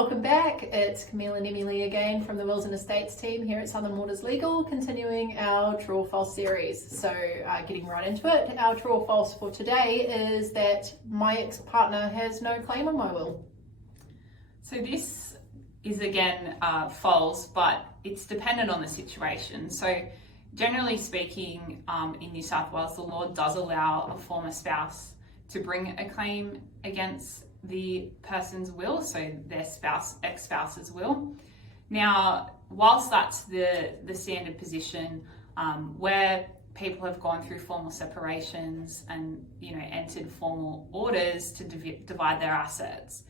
Welcome back. It's Camille and Eme-lee again from the Wills and Estates team here at Southern Waters Legal, continuing our True or False series. So getting right into it, our True or False for today is that my ex-partner has no claim on my will. So this is again false, but it's dependent on the situation. So generally speaking, in New South Wales, the law does allow a former spouse to bring a claim against the person's will, so their ex-spouse's will. Now, whilst that's the standard position, where people have gone through formal separations and entered formal orders to divide their assets,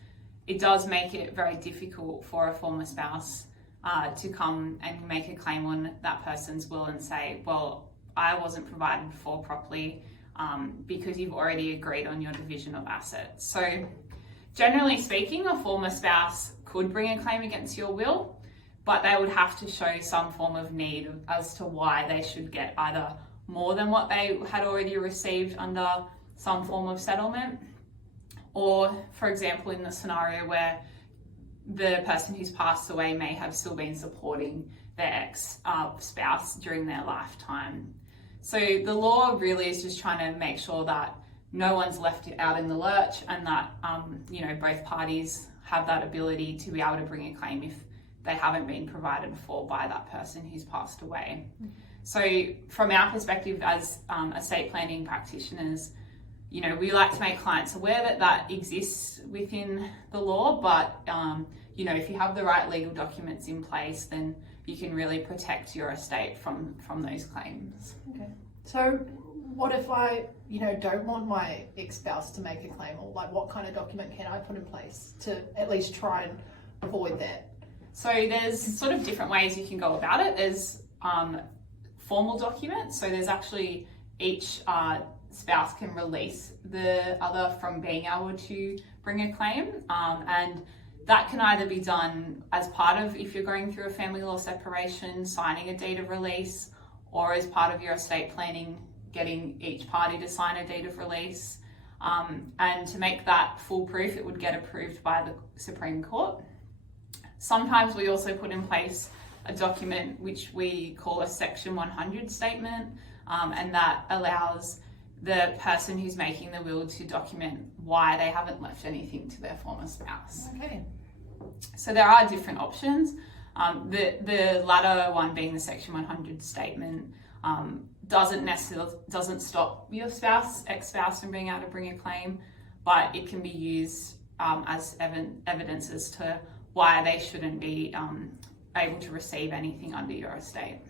it does make it very difficult for a former spouse to come and make a claim on that person's will and say, well, I wasn't provided for properly because you've already agreed on your division of assets. So generally speaking, a former spouse could bring a claim against your will, but they would have to show some form of need as to why they should get either more than what they had already received under some form of settlement, or, for example, in the scenario where the person who's passed away may have still been supporting their ex-spouse during their lifetime. So the law really is just trying to make sure that no one's left out in the lurch, and that both parties have that ability to be able to bring a claim if they haven't been provided for by that person who's passed away. So from our perspective as estate planning practitioners, we like to make clients aware that that exists within the law, but if you have the right legal documents in place, then you can really protect your estate from those claims. Okay. So what if I, don't want my ex-spouse to make a claim, or what kind of document can I put in place to at least try and avoid that? So there's sort of different ways you can go about it. There's formal documents. So there's actually each spouse can release the other from being able to bring a claim. And that can either be done as part of, if you're going through a family law separation, signing a deed of release, or as part of your estate planning, getting each party to sign a deed of release. And to make that foolproof, it would get approved by the Supreme Court. Sometimes we also put in place a document which we call a Section 100 statement, and that allows the person who's making the will to document why they haven't left anything to their former spouse. Okay. So there are different options. The latter one being the Section 100 statement doesn't stop your ex-spouse from being able to bring a claim, but it can be used as evidence as to why they shouldn't be able to receive anything under your estate.